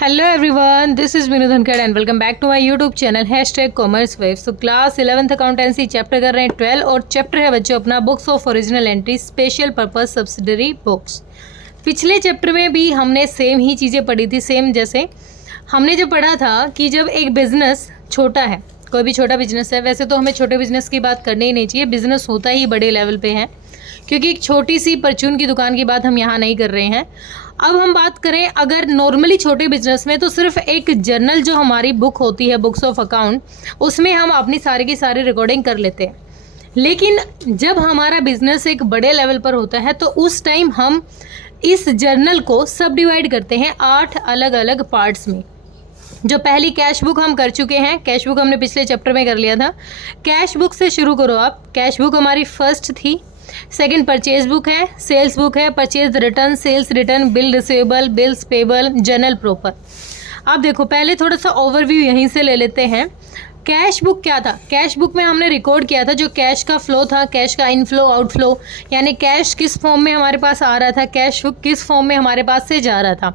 Hello everyone, this is Vinod Dhankad and welcome back to my YouTube channel #commercewave। So class 11th accountancy chapter कर रहे हैं 12 और chapter है बच्चों अपना books of original entry special purpose subsidiary books. पिछले chapter में भी हमने सेम ही चीज़ें पढ़ी थी। सेम जैसे हमने जो पढ़ा था कि जब एक बिज़नेस छोटा है, कोई भी छोटा बिजनेस है, वैसे तो हमें छोटे बिजनेस की बात करनी ही नहीं चाहिए, बिज़नेस होता ही बड़े लेवल पे है, क्योंकि एक छोटी सी परचून की दुकान की बात हम यहाँ नहीं कर रहे हैं। अब हम बात करें अगर नॉर्मली छोटे बिजनेस में, तो सिर्फ एक जर्नल जो हमारी बुक होती है बुक्स ऑफ अकाउंट, उसमें हम अपनी सारी की सारी रिकॉर्डिंग कर लेते हैं। लेकिन जब हमारा बिजनेस एक बड़े लेवल पर होता है तो उस टाइम हम इस जर्नल को सब डिवाइड करते हैं 8 अलग अलग पार्ट्स में। जो पहली कैश बुक हम कर चुके हैं, कैश बुक हमने पिछले चैप्टर में कर लिया था। कैश बुक से शुरू करो आप। कैश बुक हमारी फर्स्ट थी। सेकंड परचेज बुक है, सेल्स बुक है, purchase return, sales return, bill receivable, bills payable, journal proper. अब देखो पहले थोड़ा सा ओवरव्यू यहीं से ले लेते हैं। कैश बुक क्या था? कैश बुक में हमने रिकॉर्ड किया था जो कैश का फ्लो था, कैश का इनफ्लो आउटफ्लो, यानी कैश किस फॉर्म में हमारे पास आ रहा था, कैश किस फॉर्म में हमारे पास से जा रहा था,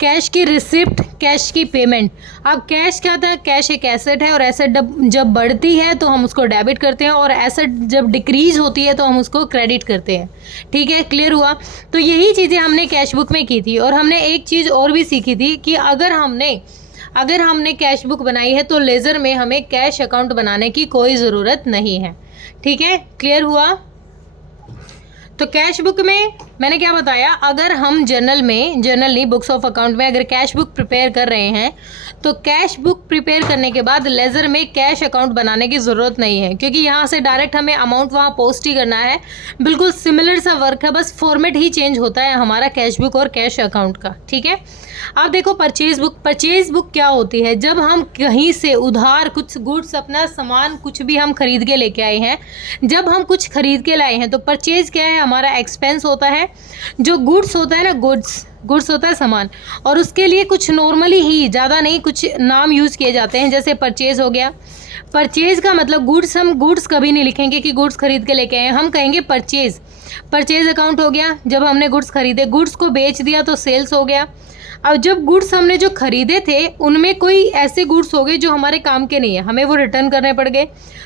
कैश की रिसिप्ट, कैश की पेमेंट। अब कैश क्या था? कैश एक एसेट है और एसेट जब बढ़ती है तो हम उसको डेबिट करते हैं और एसेट जब डिक्रीज होती है तो हम उसको क्रेडिट करते हैं। ठीक है, क्लियर हुआ? तो यही चीज़ें हमने कैश बुक में की थी। और हमने एक चीज़ और भी सीखी थी कि अगर हमने कैश बुक बनाई है तो लेज़र में हमें कैश अकाउंट बनाने की कोई ज़रूरत नहीं है। ठीक है, क्लियर हुआ? तो कैश बुक में मैंने क्या बताया, अगर हम जर्नल नहीं बुक्स ऑफ अकाउंट में अगर कैश बुक प्रिपेयर कर रहे हैं तो कैश बुक प्रिपेयर करने के बाद लेज़र में कैश अकाउंट बनाने की ज़रूरत नहीं है, क्योंकि यहाँ से डायरेक्ट हमें अमाउंट वहाँ पोस्ट ही करना है। बिल्कुल सिमिलर सा वर्क है, बस फॉर्मेट ही चेंज होता है हमारा कैश बुक और कैश अकाउंट का। ठीक है, अब देखो परचेज बुक क्या होती है? जब हम कहीं से उधार कुछ गुड्स, अपना सामान कुछ भी हम खरीद के लेके आए हैं, जब हम कुछ खरीद के लाए हैं तो परचेज क्या है? हमारा एक्सपेंस होता है। जो गुड्स होता है ना, गुड्स होता है सामान, और उसके लिए कुछ नॉर्मली ही, ज़्यादा नहीं, कुछ नाम यूज़ किए जाते हैं। जैसे परचेज हो गया, परचेज का मतलब गुड्स, हम गुड्स कभी नहीं लिखेंगे कि गुड्स खरीद के लेके आए हैं, हम कहेंगे परचेज अकाउंट हो गया। जब हमने गुड्स खरीदे, गुड्स को बेच दिया तो सेल्स हो गया। अब जब गुड्स हमने जो खरीदे थे उनमें कोई ऐसे गुड्स हो गए जो हमारे काम के नहीं है, हमें वो रिटर्न करने पड़ गए,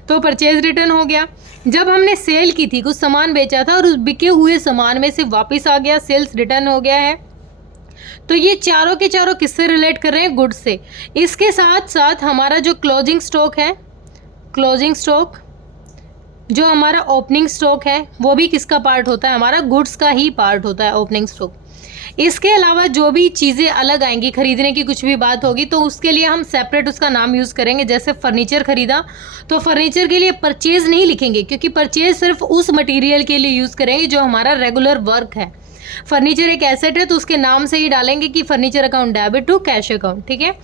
तो परचेज रिटर्न हो गया। जब हमने सेल की थी, कुछ सामान बेचा था और उस बिके हुए सामान में से वापस आ गया, सेल्स रिटर्न हो गया है। तो ये चारों के चारों किससे रिलेट कर रहे हैं? गुड्स से। इसके साथ साथ हमारा जो क्लोजिंग स्टॉक है, क्लोजिंग स्टॉक, जो हमारा ओपनिंग स्टॉक है, वो भी किसका पार्ट होता है? हमारा गुड्स का ही पार्ट होता है ओपनिंग स्टॉक। इसके अलावा जो भी चीज़ें अलग आएंगी, खरीदने की कुछ भी बात होगी तो उसके लिए हम सेपरेट उसका नाम यूज़ करेंगे। जैसे फर्नीचर खरीदा तो फर्नीचर के लिए परचेज नहीं लिखेंगे, क्योंकि परचेज सिर्फ उस मटेरियल के लिए यूज़ करेंगे जो हमारा रेगुलर वर्क है। फर्नीचर एक एसेट है तो उसके नाम से ही डालेंगे कि furniture account debit to cash account. ठीक है,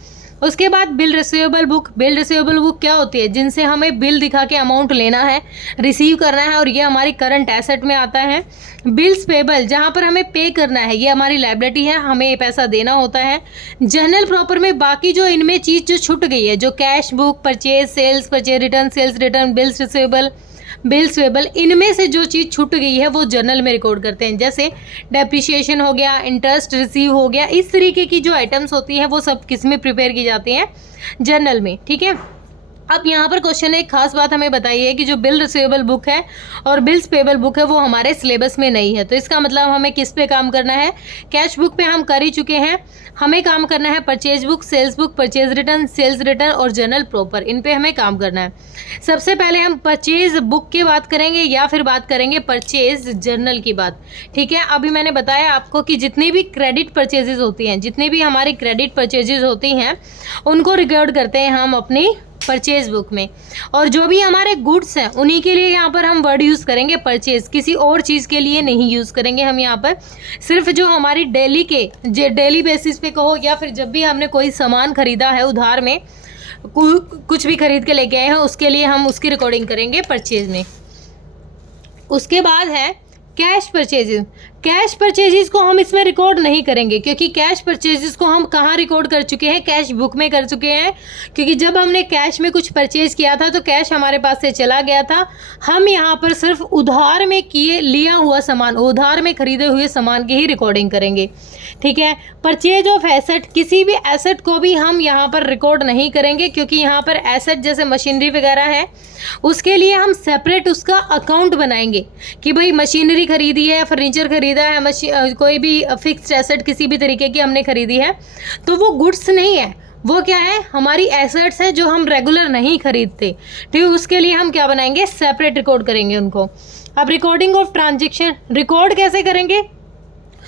उसके बाद bill receivable book. Bill receivable book क्या होती है? जिनसे हमें बिल दिखा के अमाउंट लेना है, रिसीव करना है, और ये हमारी करंट एसेट में आता है। बिल्स पेबल, जहाँ पर हमें पे करना है, ये हमारी लायबिलिटी है, हमें ये पैसा देना होता है। जर्नल प्रॉपर में बाकी जो इनमें चीज़ जो छूट गई है, जो cash book, purchase, sales, purchase return, sales return, bills receivable, bills payable, इनमें से जो चीज़ छूट गई है वो जर्नल में रिकॉर्ड करते हैं। जैसे डेप्रिसिएशन हो गया, इंटरेस्ट रिसीव हो गया, इस तरीके की जो आइटम्स होती हैं वो सब किस में प्रिपेयर की जाती हैं? जर्नल में। ठीक है, अब यहाँ पर क्वेश्चन एक खास बात हमें बताइए कि जो बिल रिसीवेबल बुक है और बिल्स पेबल बुक है वो हमारे सिलेबस में नहीं है, तो इसका मतलब हमें किस पे काम करना है? कैश बुक पे हम कर ही चुके हैं, हमें काम करना है purchase book, sales book, purchase return, sales return और जर्नल प्रॉपर, इन पे हमें काम करना है। सबसे पहले हम परचेज बुक की बात करेंगे या फिर बात करेंगे परचेज जर्नल की बात। ठीक है, अभी मैंने बताया आपको कि जितनी भी क्रेडिट परचेजेज होती हैं, जितनी भी हमारी क्रेडिट परचेजेज होती हैं, उनको रिकॉर्ड करते हैं हम अपनी परचेज बुक में। और जो भी हमारे गुड्स हैं उन्हीं के लिए यहाँ पर हम वर्ड यूज़ करेंगे परचेज, किसी और चीज़ के लिए नहीं यूज़ करेंगे हम यहाँ पर। सिर्फ जो हमारी डेली बेसिस पे कहो या फिर जब भी हमने कोई सामान खरीदा है उधार में, कुछ भी खरीद के लेके आए हैं, उसके लिए हम उसकी रिकॉर्डिंग करेंगे परचेज में। उसके बाद है कैश परचेज। कैश परचेजेस को हम इसमें रिकॉर्ड नहीं करेंगे, क्योंकि कैश परचेजेस को हम कहाँ रिकॉर्ड कर चुके हैं, कैश बुक में कर चुके हैं। क्योंकि जब हमने कैश में कुछ परचेज किया था तो कैश हमारे पास से चला गया था। हम यहाँ पर सिर्फ उधार में लिया हुआ सामान, उधार में खरीदे हुए सामान की ही रिकॉर्डिंग करेंगे, ठीक है। परचेज ऑफ एसेट, किसी भी एसेट को भी हम यहाँ पर रिकॉर्ड नहीं करेंगे, क्योंकि यहाँ पर एसेट जैसे मशीनरी वगैरह है उसके लिए हम सेपरेट उसका अकाउंट बनाएंगे कि भाई मशीनरी खरीदी है, फर्नीचर खरीदा है, कोई भी फिक्स्ड एसेट किसी भी तरीके की हमने खरीदी है तो वो गुड्स नहीं है, वो क्या है, हमारी एसेट्स है जो हम रेगुलर नहीं खरीदते, ठीक है। उसके लिए हम क्या बनाएंगे, सेपरेट रिकॉर्ड करेंगे उनको। अब रिकॉर्डिंग ऑफ ट्रांजैक्शन रिकॉर्ड कैसे करेंगे,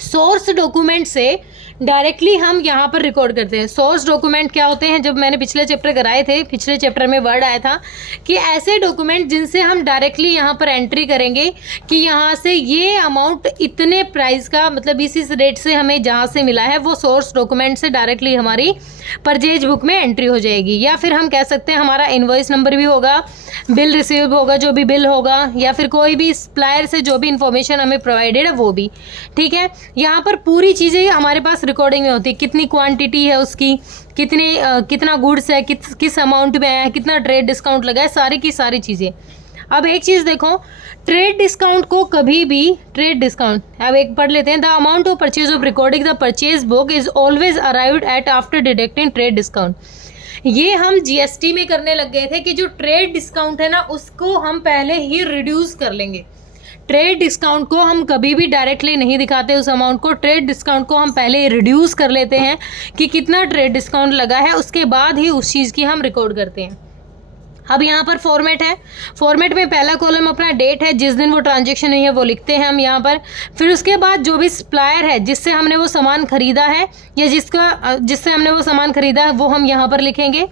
सोर्स डॉक्यूमेंट से डायरेक्टली हम यहाँ पर रिकॉर्ड करते हैं। सोर्स डॉक्यूमेंट क्या होते हैं, जब मैंने पिछले चैप्टर कराए थे, पिछले चैप्टर में वर्ड आया था कि ऐसे डॉक्यूमेंट जिनसे हम डायरेक्टली यहाँ पर एंट्री करेंगे कि यहाँ से ये अमाउंट इतने प्राइस का, मतलब इस रेट से हमें जहाँ से मिला है, वो सोर्स डॉक्यूमेंट से डायरेक्टली हमारी परचेज बुक में एंट्री हो जाएगी। या फिर हम कह सकते हैं हमारा इनवॉइस नंबर भी होगा, बिल रिसीव होगा, जो भी बिल होगा, या फिर कोई भी सप्लायर से जो भी इंफॉर्मेशन हमें प्रोवाइडेड है वो भी, ठीक है। यहाँ पर पूरी चीज़ें हमारे पास रिकॉर्डिंग में होती है, कितनी क्वांटिटी है उसकी, कितना गुड्स है, किस अमाउंट में है, कितना ट्रेड डिस्काउंट लगा है, सारी की सारी चीज़ें। अब एक चीज़ देखो, ट्रेड डिस्काउंट को कभी भी, ट्रेड डिस्काउंट अब एक पढ़ लेते हैं। The amount of purchase of recording the purchase book is always arrived at after deducting trade discount. ये हम जीएसटी में करने लग गए थे कि जो ट्रेड डिस्काउंट है ना उसको हम पहले ही रिड्यूस कर लेंगे। ट्रेड डिस्काउंट को हम कभी भी डायरेक्टली नहीं दिखाते उस अमाउंट को, ट्रेड डिस्काउंट को हम पहले रिड्यूस कर लेते हैं कि कितना ट्रेड डिस्काउंट लगा है, उसके बाद ही उस चीज़ की हम रिकॉर्ड करते हैं। अब यहाँ पर फॉर्मेट है, फॉर्मेट में पहला कॉलम अपना डेट है, जिस दिन वो ट्रांजैक्शन हुई है वो लिखते हैं हम यहाँ पर। फिर उसके बाद जो भी सप्लायर है जिससे हमने वो सामान खरीदा है या जिससे हमने वो सामान खरीदा है वो हम यहाँ पर लिखेंगे।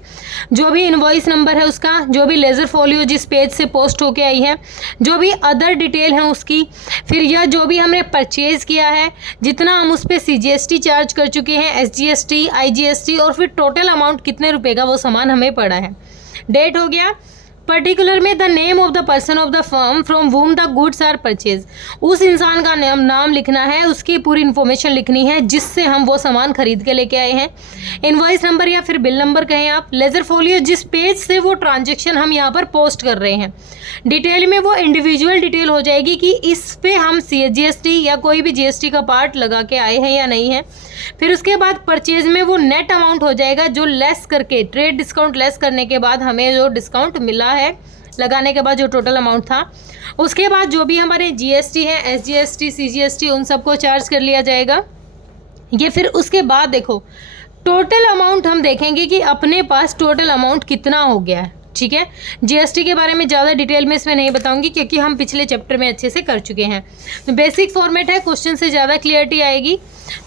जो भी इनवॉइस नंबर है उसका, जो भी लेज़र फोलियो जिस पेज से पोस्ट होके आई है, जो भी अदर डिटेल है उसकी, फिर यह जो भी हमने परचेज़ किया है, जितना हम उस पर CGST चार्ज कर चुके हैं, SGST, IGST, और फिर टोटल अमाउंट कितने रुपए का वो सामान हमें पड़ा है। डेट हो गया। पर्टिकुलर में the name of the person of the firm from whom the goods are purchase, उस इंसान का नाम लिखना है, उसकी पूरी इन्फॉर्मेशन लिखनी है जिससे हम वो सामान खरीद के लेके आए हैं। इनवॉइस नंबर या फिर बिल नंबर कहें आप। लेजर फोलियो, जिस पेज से वो ट्रांजैक्शन हम यहाँ पर पोस्ट कर रहे हैं। डिटेल में वो इंडिविजुअल डिटेल हो जाएगी कि इस पे हम GST या कोई भी GST का पार्ट लगा के आए हैं या नहीं है। फिर उसके बाद परचेज में वो नेट अमाउंट हो जाएगा जो लेस करके, ट्रेड डिस्काउंट लेस करने के बाद हमें जो डिस्काउंट मिला है, लगाने के बाद जो टोटल अमाउंट था। उसके बाद जो भी हमारे GST है, SGST, CGST, उन सबको चार्ज कर लिया जाएगा। ये फिर उसके बाद देखो टोटल अमाउंट हम देखेंगे कि अपने पास टोटल अमाउंट कितना हो गया है, ठीक है। GST के बारे में ज़्यादा डिटेल में इसमें नहीं बताऊंगी क्योंकि हम पिछले चैप्टर में अच्छे से कर चुके हैं। तो बेसिक फॉर्मेट है, क्वेश्चन से ज़्यादा क्लियरिटी आएगी।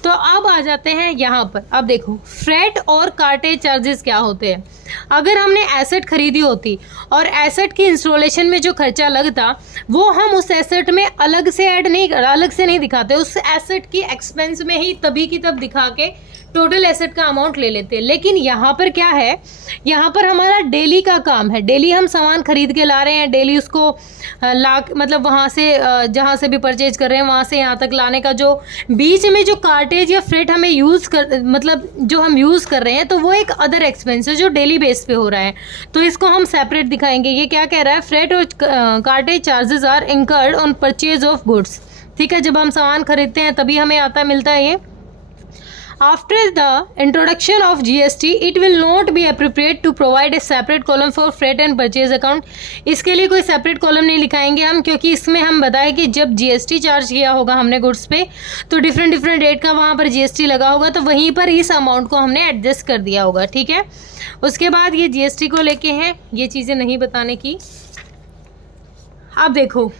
तो अब आ जाते हैं यहाँ पर। अब देखो फ्रेट और कार्टेज चार्जेस क्या होते हैं। अगर हमने एसेट खरीदी होती और एसेट की इंस्टॉलेशन में जो खर्चा लगता वो हम उस एसेट में अलग से नहीं दिखाते, उस एसेट की एक्सपेंस में ही तभी की तब दिखा के टोटल एसेट का अमाउंट ले लेते हैं। लेकिन यहाँ पर क्या है, यहाँ पर हमारा डेली का काम है, डेली हम सामान खरीद के ला रहे हैं, डेली उसको मतलब वहाँ से जहाँ से भी परचेज कर रहे हैं वहाँ से यहाँ तक लाने का जो बीच में जो कार्टेज या फ्रेट हमें जो हम यूज़ कर रहे हैं तो वो एक अदर एक्सपेंस है जो डेली बेस पे हो रहा है, तो इसको हम सेपरेट दिखाएंगे। ये क्या कह रहा है, फ्रेट और cartage charges are incurred on purchase of goods, ठीक है। जब हम सामान खरीदते हैं तभी हमें मिलता है ये। After the introduction of GST, it will not be appropriate to provide a separate column for freight and purchase account. इसके लिए कोई सेपरेट कॉलम नहीं लिखाएंगे हम, क्योंकि इसमें हम बताएं कि जब GST चार्ज किया होगा हमने गुड्स पे तो डिफरेंट रेट का वहाँ पर GST लगा होगा, तो वहीं पर इस अमाउंट को हमने एडजस्ट कर दिया होगा, ठीक है। उसके बाद ये GST को लेके हैं, ये चीज़ें नहीं बताने की। अब देखो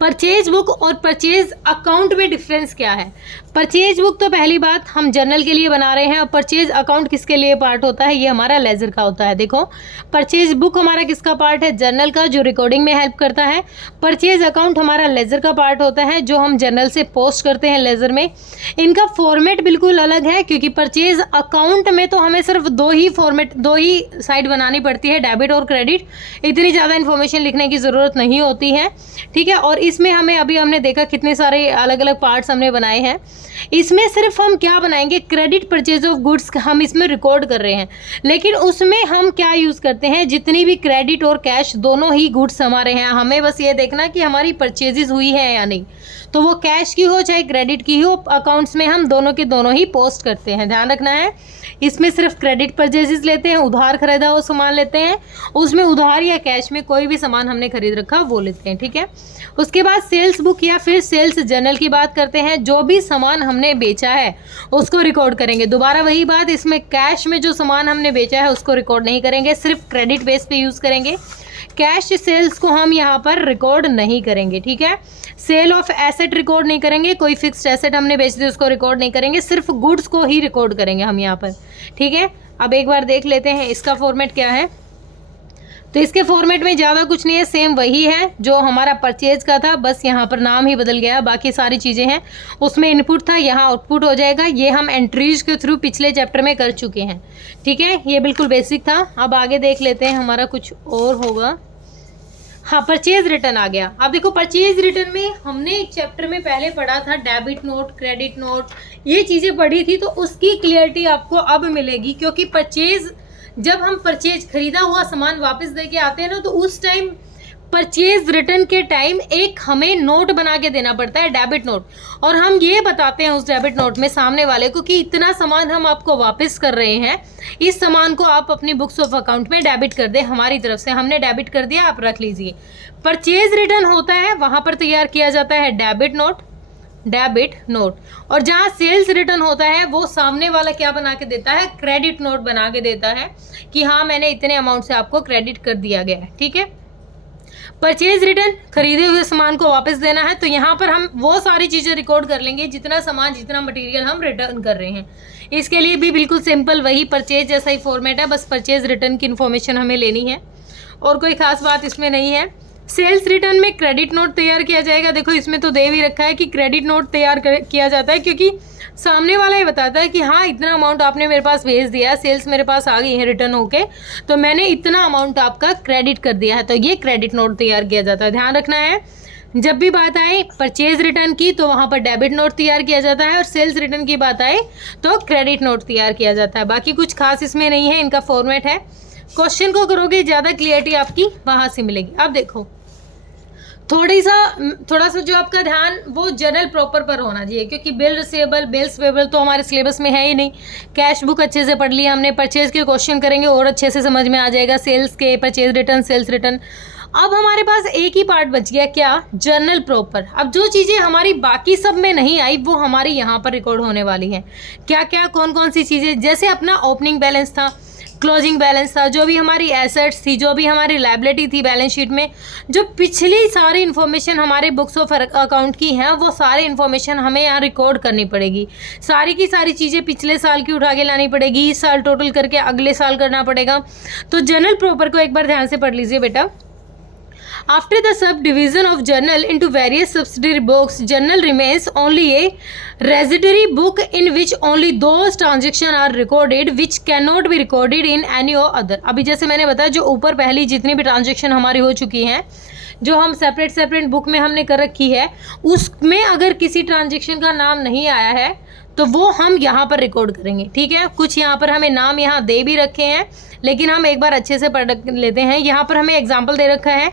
परचेज बुक और परचेज अकाउंट में डिफरेंस क्या है। परचेज बुक तो पहली बात हम जर्नल के लिए बना रहे हैं, और परचेज अकाउंट किसके लिए पार्ट होता है, ये हमारा लेजर का होता है। देखो परचेज बुक हमारा किसका पार्ट है, जर्नल का, जो रिकॉर्डिंग में हेल्प करता है। परचेज अकाउंट हमारा लेजर का पार्ट होता है जो हम जर्नल से पोस्ट करते हैं लेजर में। इनका फॉर्मेट बिल्कुल अलग है, क्योंकि परचेज अकाउंट में तो हमें सिर्फ दो ही साइड बनानी पड़ती है, डेबिट और क्रेडिट। इतनी ज़्यादा इन्फॉर्मेशन लिखने की ज़रूरत नहीं होती है, ठीक है। और इसमें हमें अभी हमने देखा कितने सारे अलग अलग पार्ट्स हमने बनाए हैं। इसमें सिर्फ हम क्या बनाएंगे, क्रेडिट परचेज ऑफ गुड्स हम इसमें रिकॉर्ड कर रहे हैं, लेकिन उसमें हम क्या यूज़ करते हैं, जितनी भी क्रेडिट और कैश दोनों ही गुड्स हमारे हैं, हमें बस ये देखना कि हमारी परचेजेस हुई है या नहीं। तो वो कैश की हो चाहे क्रेडिट की हो, अकाउंट्स में हम दोनों के दोनों ही पोस्ट करते हैं। ध्यान रखना है, इसमें सिर्फ क्रेडिट परचेजेस लेते हैं, उधार खरीदा हुआ सामान लेते हैं, उसमें उधार या कैश में कोई भी सामान हमने खरीद रखा वो लेते हैं। ठीक है, उसके बाद सेल्स बुक या फिर सेल्स जर्नल की बात करते हैं। जो भी सामान हमने बेचा है उसको रिकॉर्ड करेंगे। दोबारा वही बात, इसमें कैश में जो सामान हमने बेचा है उसको रिकॉर्ड नहीं करेंगे, सिर्फ क्रेडिट बेस पे यूज़ करेंगे। कैश सेल्स को हम यहाँ पर रिकॉर्ड नहीं करेंगे। ठीक है, सेल ऑफ एसेट रिकॉर्ड नहीं करेंगे, कोई फिक्स्ड एसेट हमने बेच दी उसको रिकॉर्ड नहीं करेंगे, सिर्फ गुड्स को ही रिकॉर्ड करेंगे हम यहाँ पर। ठीक है, अब एक बार देख लेते हैं इसका फॉर्मेट क्या है। तो इसके फॉर्मेट में ज़्यादा कुछ नहीं है, सेम वही है जो हमारा परचेज का था, बस यहाँ पर नाम ही बदल गया, बाकी सारी चीज़ें हैं। उसमें इनपुट था, यहाँ आउटपुट हो जाएगा। ये हम एंट्रीज के थ्रू पिछले चैप्टर में कर चुके हैं। ठीक है, ये बिल्कुल बेसिक था। अब आगे देख लेते हैं, हमारा कुछ और होगा। हाँ, परचेज रिटर्न आ गया। अब देखो, परचेज रिटर्न में हमने एक चैप्टर में पहले पढ़ा था डेबिट नोट, क्रेडिट नोट, ये चीज़ें पढ़ी थी, तो उसकी क्लियरिटी आपको अब मिलेगी, क्योंकि परचेज, जब हम परचेज खरीदा हुआ सामान वापस दे के आते हैं ना, तो उस टाइम परचेज रिटर्न के टाइम एक हमें नोट बना के देना पड़ता है, डेबिट नोट, और हम ये बताते हैं उस डेबिट नोट में सामने वाले को कि इतना सामान हम आपको वापस कर रहे हैं, इस सामान को आप अपनी बुक्स ऑफ अकाउंट में डेबिट कर दें, हमारी तरफ से हमने डेबिट कर दिया, आप रख लीजिए। परचेज रिटर्न होता है, वहाँ पर तैयार किया जाता है डेबिट नोट, और जहाँ सेल्स रिटर्न होता है वो सामने वाला क्या बना के देता है, क्रेडिट नोट बना के देता है कि हाँ मैंने इतने अमाउंट से आपको क्रेडिट कर दिया गया है। ठीक है, परचेज रिटर्न, खरीदे हुए सामान को वापस देना है, तो यहाँ पर हम वो सारी चीज़ें रिकॉर्ड कर लेंगे, जितना सामान, जितना मटेरियल हम रिटर्न कर रहे हैं। इसके लिए भी बिल्कुल सिंपल वही परचेज जैसा ही फॉर्मेट है, बस परचेज रिटर्न की इन्फॉर्मेशन हमें लेनी है और कोई खास बात इसमें नहीं है। सेल्स रिटर्न में क्रेडिट नोट तैयार किया जाएगा। देखो, इसमें तो दे भी रखा है कि क्रेडिट नोट तैयार किया जाता है, क्योंकि सामने वाला ये बताता है कि हाँ इतना अमाउंट आपने मेरे पास भेज दिया, सेल्स मेरे पास आ गई है रिटर्न होके, तो मैंने इतना अमाउंट आपका क्रेडिट कर दिया है, तो ये क्रेडिट नोट तैयार किया जाता है। ध्यान रखना है, जब भी बात आए परचेज रिटर्न की तो वहाँ पर डेबिट नोट तैयार किया जाता है, और सेल्स रिटर्न की बात आए तो क्रेडिट नोट तैयार किया जाता है। बाकी कुछ खास इसमें नहीं है, इनका फॉर्मेट है। क्वेश्चन को करोगे ज़्यादा क्लियरिटी आपकी वहाँ से मिलेगी। अब देखो, थोड़ा सा जो आपका ध्यान वो जर्नल प्रॉपर पर होना चाहिए, क्योंकि बिल रिसीवेबल, बिल्स पेबल तो हमारे सिलेबस में है ही नहीं। कैश बुक अच्छे से पढ़ लिया हमने, परचेज के क्वेश्चन करेंगे और अच्छे से समझ में आ जाएगा, सेल्स के, परचेज रिटर्न, सेल्स रिटर्न। अब हमारे पास एक ही पार्ट बच गया, क्या, जर्नल प्रॉपर। अब जो चीज़ें हमारी बाकी सब में नहीं आई वो हमारी यहाँ पर रिकॉर्ड होने वाली हैं। क्या क्या, कौन कौन सी चीज़ें, जैसे अपना ओपनिंग बैलेंस था, क्लोजिंग बैलेंस था, जो भी हमारी एसेट्स थी, जो भी हमारी लायबिलिटी थी बैलेंस शीट में, जो पिछली सारी इन्फॉर्मेशन हमारे बुक्स ऑफ अकाउंट की हैं, वो सारी इन्फॉर्मेशन हमें यहाँ रिकॉर्ड करनी पड़ेगी। सारी की सारी चीज़ें पिछले साल की उठा के लानी पड़ेगी, इस साल टोटल करके अगले साल करना पड़ेगा। तो जर्नल प्रॉपर को एक बार ध्यान से पढ़ लीजिए बेटा। After the subdivision of journal into various subsidiary books, journal remains only a residuary book in which only those transactions are recorded which cannot be recorded in any other. अभी जैसे मैंने बताया, जो ऊपर पहली जितनी भी ट्रांजेक्शन हमारी हो चुकी हैं, जो हम सेपरेट बुक में हमने कर रखी है, उसमें अगर किसी ट्रांजेक्शन का नाम नहीं आया है तो वो हम यहाँ पर रिकॉर्ड करेंगे। ठीक है, कुछ यहाँ पर हमें नाम यहाँ दे भी रखे हैं, लेकिन हम एक बार अच्छे से पढ़ लेते हैं। यहाँ पर हमें एग्जाम्पल दे रखा है,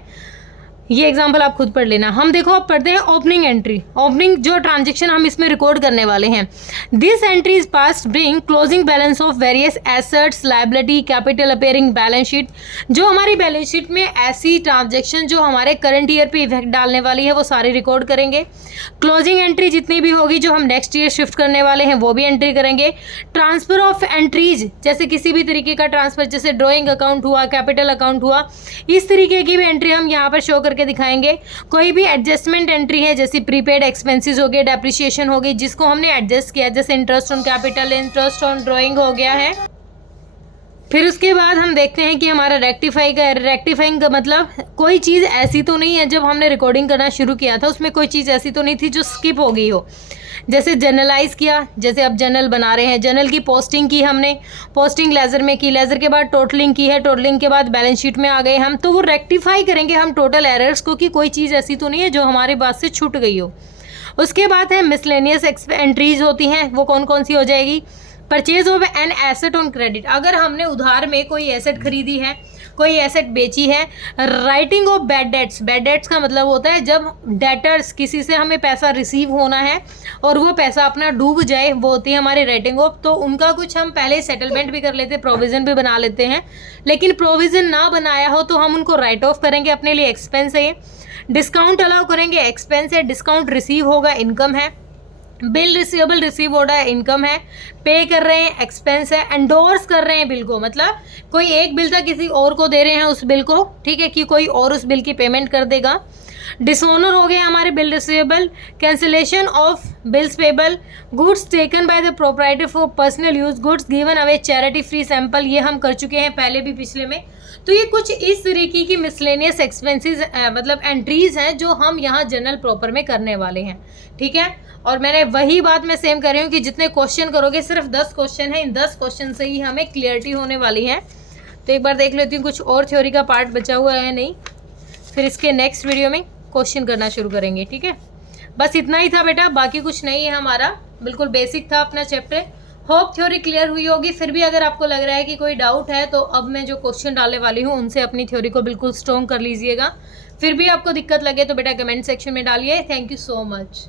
ये एग्जाम्पल आप खुद पढ़ लेना। हम देखो, अब पढ़ते हैं ओपनिंग एंट्री। ओपनिंग जो ट्रांजेक्शन हम इसमें रिकॉर्ड करने वाले हैं, this entry is past bring closing balance of various assets, liability, capital appearing balance sheet. जो हमारी बैलेंस शीट में ऐसी ट्रांजेक्शन जो हमारे करंट ईयर पे इफेक्ट डालने वाली है वो सारी रिकॉर्ड करेंगे। क्लोजिंग एंट्री जितनी भी होगी जो हम नेक्स्ट ईयर शिफ्ट करने वाले हैं वो भी एंट्री करेंगे। ट्रांसफर ऑफ एंट्रीज, जैसे किसी भी तरीके का ट्रांसफर, जैसे ड्रॉइंग अकाउंट हुआ, कैपिटल अकाउंट हुआ, इस तरीके की भी एंट्री हम यहाँ पर शो के दिखाएंगे। कोई भी एडजस्टमेंट एंट्री है, जैसे प्रीपेड एक्सपेंसेस हो गए, डेप्रिसिएशन हो गई, जिसको हमने एडजस्ट किया, जैसे interest on capital, interest on drawing हो गया है, फिर उसके बाद हम देखते हैं कि हमारा रेक्टिफाइंग का मतलब कोई चीज़ ऐसी तो नहीं है, जब हमने रिकॉर्डिंग करना शुरू किया था उसमें कोई चीज़ ऐसी तो नहीं थी जो स्किप हो गई हो। जैसे जनरलाइज किया, जैसे अब जनरल बना रहे हैं, जनरल की पोस्टिंग की हमने, पोस्टिंग लेज़र में की, लेज़र के बाद टोटलिंग की है, टोटलिंग के बाद बैलेंस शीट में आ गए हम, तो वो रेक्टिफाई करेंगे हम टोटल एरर्स को कि कोई चीज़ ऐसी तो नहीं है जो हमारे पास से छूट गई हो। उसके बाद है मिसलेनियस एंट्रीज होती हैं, वो कौन कौन सी हो जाएगी। Purchase of an asset on credit, अगर हमने उधार में कोई एसेट खरीदी है, कोई एसेट बेची है। Writing of bad debts, bad debts का मतलब होता है जब डेटर्स, किसी से हमें पैसा रिसीव होना है और वो पैसा अपना डूब जाए, वो होती है हमारी राइटिंग ऑफ। तो उनका कुछ हम पहले सेटलमेंट भी कर लेते हैं, प्रोविज़न भी बना लेते हैं, लेकिन प्रोविज़न ना बनाया हो तो हम उनको राइट ऑफ करेंगे, अपने लिए एक्सपेंस है। डिस्काउंट अलाउ करेंगे, एक्सपेंस है। डिस्काउंट रिसीव होगा, इनकम है। बिल रिसीवेबल रिसीव हो रहा है, इनकम है। पे कर रहे हैं, एक्सपेंस है। एंडोर्स कर रहे हैं बिल को, मतलब कोई एक बिल था किसी और को दे रहे हैं उस बिल को, ठीक है, कि कोई और उस बिल की पेमेंट कर देगा। डिसऑनर हो गए हमारे bill receivable. Cancellation of bills payable. Goods taken by the proprietor for personal use, goods given away charity free sample, ये हम कर चुके हैं पहले भी पिछले में। तो ये कुछ इस तरीके की मिसलेनियस एक्सपेंसेस मतलब एंट्रीज हैं जो हम यहाँ जनरल प्रॉपर में करने वाले हैं, ठीक है। और मैंने वही बात मैं सेम कर रही हूँ कि जितने क्वेश्चन करोगे, सिर्फ 10 क्वेश्चन है, इन 10 क्वेश्चन से ही हमें क्लियरिटी होने वाली है। तो एक बार देख लेती हूँ कुछ और थ्योरी का पार्ट बचा हुआ है नहीं, फिर इसके नेक्स्ट वीडियो में क्वेश्चन करना शुरू करेंगे, ठीक है। बस इतना ही था बेटा, बाकी कुछ नहीं है हमारा, बिल्कुल बेसिक था अपना चैप्टर। होप थ्योरी क्लियर हुई होगी। फिर भी अगर आपको लग रहा है कि कोई डाउट है तो अब मैं जो क्वेश्चन डालने वाली हूँ उनसे अपनी थ्योरी को बिल्कुल स्ट्रॉन्ग कर लीजिएगा। फिर भी आपको दिक्कत लगे तो बेटा कमेंट सेक्शन में डालिए। Thank you so much.